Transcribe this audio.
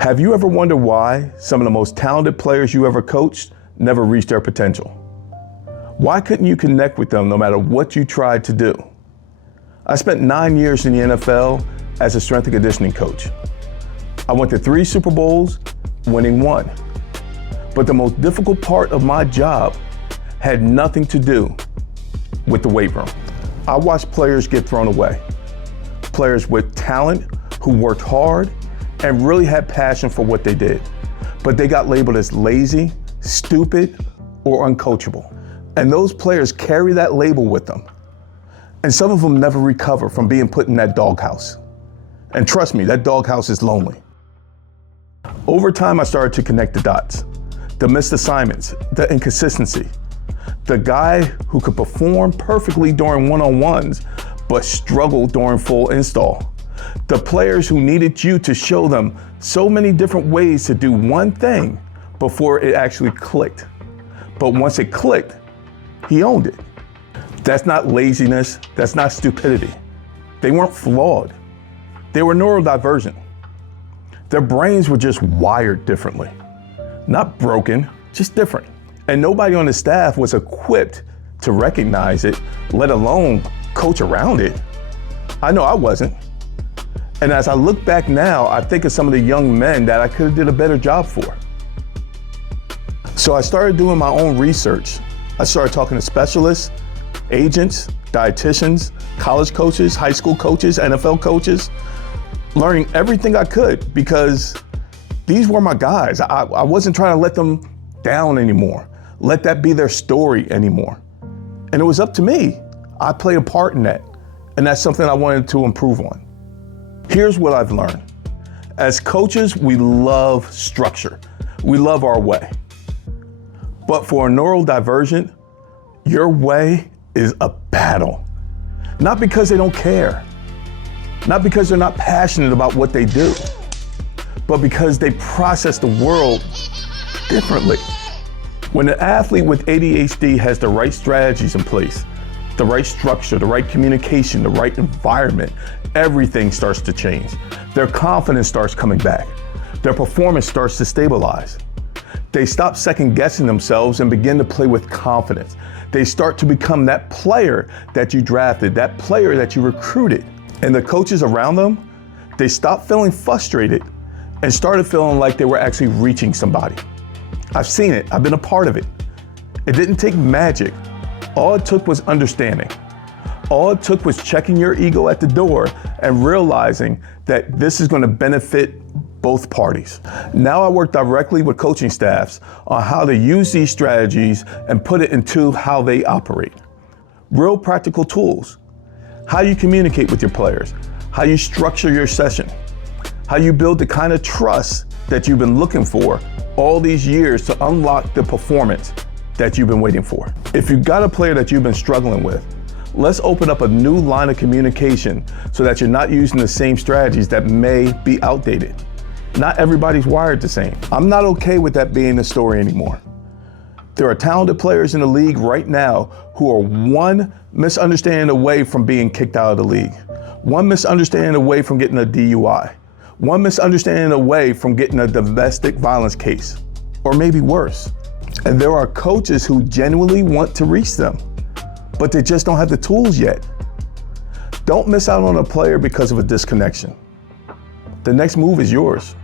Have you ever wondered why some of the most talented players you ever coached never reached their potential? Why couldn't you connect with them no matter what you tried to do? I spent 9 years in the NFL as a strength and conditioning coach. I went to 3 Super Bowls, winning 1. But the most difficult part of my job had nothing to do with the weight room. I watched players get thrown away. Players with talent who worked hard and really had passion for what they did, but they got labeled as lazy, stupid, or uncoachable. And those players carry that label with them. And some of them never recover from being put in that doghouse. And trust me, that doghouse is lonely. Over time, I started to connect the dots. The missed assignments, the inconsistency. The guy who could perform perfectly during one-on-ones, but struggled during full install. The players who needed you to show them so many different ways to do one thing before it actually clicked. But once it clicked, he owned it. That's not laziness, that's not stupidity. They weren't flawed. They were neurodivergent. Their brains were just wired differently. Not broken, just different. And nobody on the staff was equipped to recognize it, let alone coach around it. I know I wasn't. And as I look back now, I think of some of the young men that I could have did a better job for. So I started doing my own research. I started talking to specialists, agents, dietitians, college coaches, high school coaches, NFL coaches, learning everything I could because these were my guys. I wasn't trying to let them down anymore, let that be their story anymore. And it was up to me. I played a part in that. And that's something I wanted to improve on. Here's what I've learned. As coaches, we love structure. We love our way. But for a neurodivergent, your way is a battle. Not because they don't care, not because they're not passionate about what they do, but because they process the world differently. When an athlete with ADHD has the right strategies in place, the right structure, the right communication, the right environment, everything starts to change. Their confidence starts coming back. Their performance starts to stabilize. They stop second guessing themselves and begin to play with confidence. They start to become that player that you drafted, that player that you recruited. And the coaches around them, they stopped feeling frustrated and started feeling like they were actually reaching somebody. I've seen it, I've been a part of it. It didn't take magic. All it took was understanding. All it took was checking your ego at the door and realizing that this is going to benefit both parties. Now I work directly with coaching staffs on how to use these strategies and put it into how they operate. Real practical tools. How you communicate with your players, how you structure your session, how you build the kind of trust that you've been looking for all these years to unlock the performance that you've been waiting for. If you've got a player that you've been struggling with, let's open up a new line of communication so that you're not using the same strategies that may be outdated. Not everybody's wired the same. I'm not okay with that being the story anymore. There are talented players in the league right now who are one misunderstanding away from being kicked out of the league, one misunderstanding away from getting a DUI, one misunderstanding away from getting a domestic violence case, or maybe worse. And there are coaches who genuinely want to reach them, but they just don't have the tools yet. Don't miss out on a player because of a disconnection. The next move is yours.